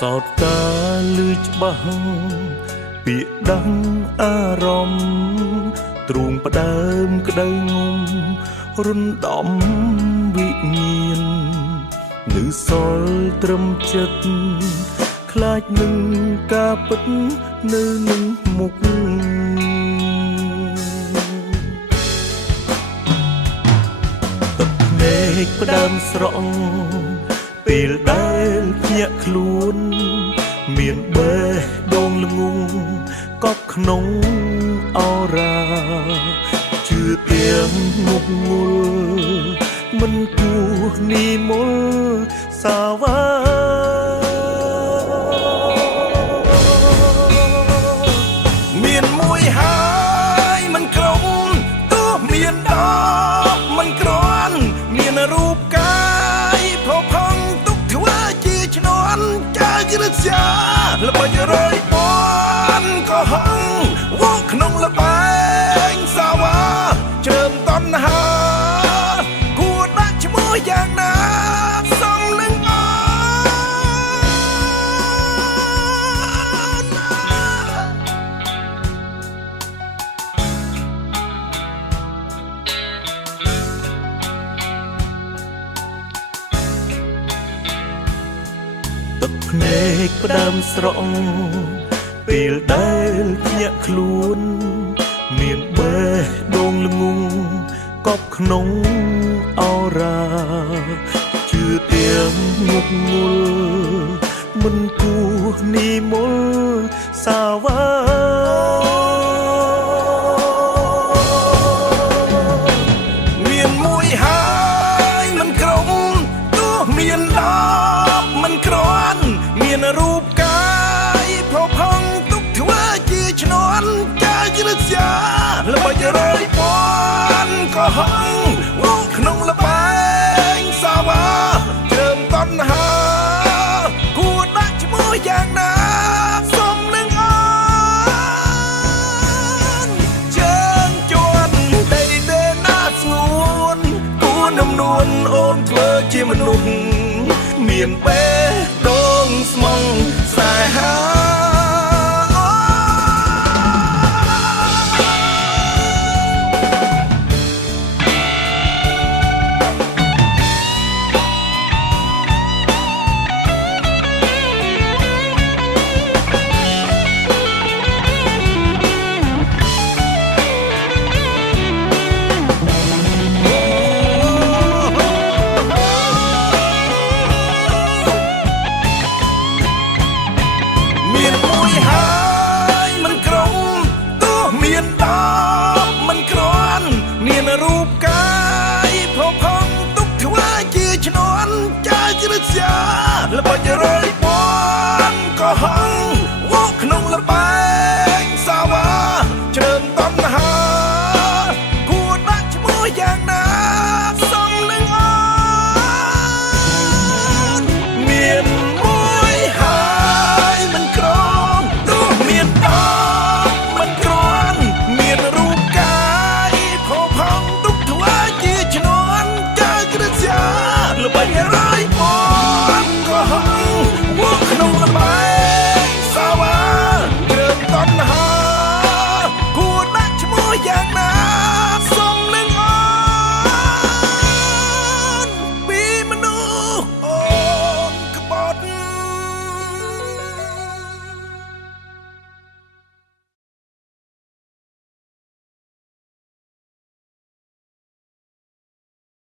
សោតកាលឺច្បាស់ពាក្យដឹងអារម្មណ៍ទ្រូងផ្ដើមក្តៅងំរុនដំវិញ្ញាណនៅសល់ត្រឹមចិត្តខ្លាចនឹងការពិតនៅនឹងមុខទឹកភ្នែកផ្ដើមស្រក់ពេលដែលភ្ញាក់ខ្លួនមានបេះដូងល្ងងកប់ក្នុងអរ៉ាជឿទាំងមុខងល់មិនគួរនីមលសាវាមានមួយហើយមិនក្រុមទោះមានដបមិនក្រាន់មានរូបកាយផុសផង់ទុកធ្វើជាឈ្នន់ចាយរស្យាល្បិចរយពាន់ក៏ហងវកក្នុងលបែងសាវាជើមតណ្ហាគួរដាក់ឈ្មោះយ៉ាងណាសំនឹងអទឹកភ្នែកផ្ដើមស្រក់ពេលដែលភ្ញាក់ខ្លួនមានបេះដូងល្ងងកប់ក្នុងអរ៉ាជឿទាំងមុខងល់មិនគួរនីមលសាវាមានមួយហើយមិនក្រុមទោះមានដបមិនក្រាន់មានរូបកាយផុសផង់ទុកធ្វើជាឈ្នន់ចាយរស្យាល្បិចរយពាន់ក៏ហងវកក្នុងលបែងសាវាជើមតណ្ហាគួរដាក់ឈ្មោះយ៉ាងណាសំនឹងអនជើងជាន់ដីដេណាស្ងួនគួរនំនួនអូនធ្វើជាមនុស្សមានបេះដូងស្មងខ្សែហាមានរូបកាយផុសផង់ទុកធ្វើជាឈ្នន់ចាយរស្យាល្បិចរយ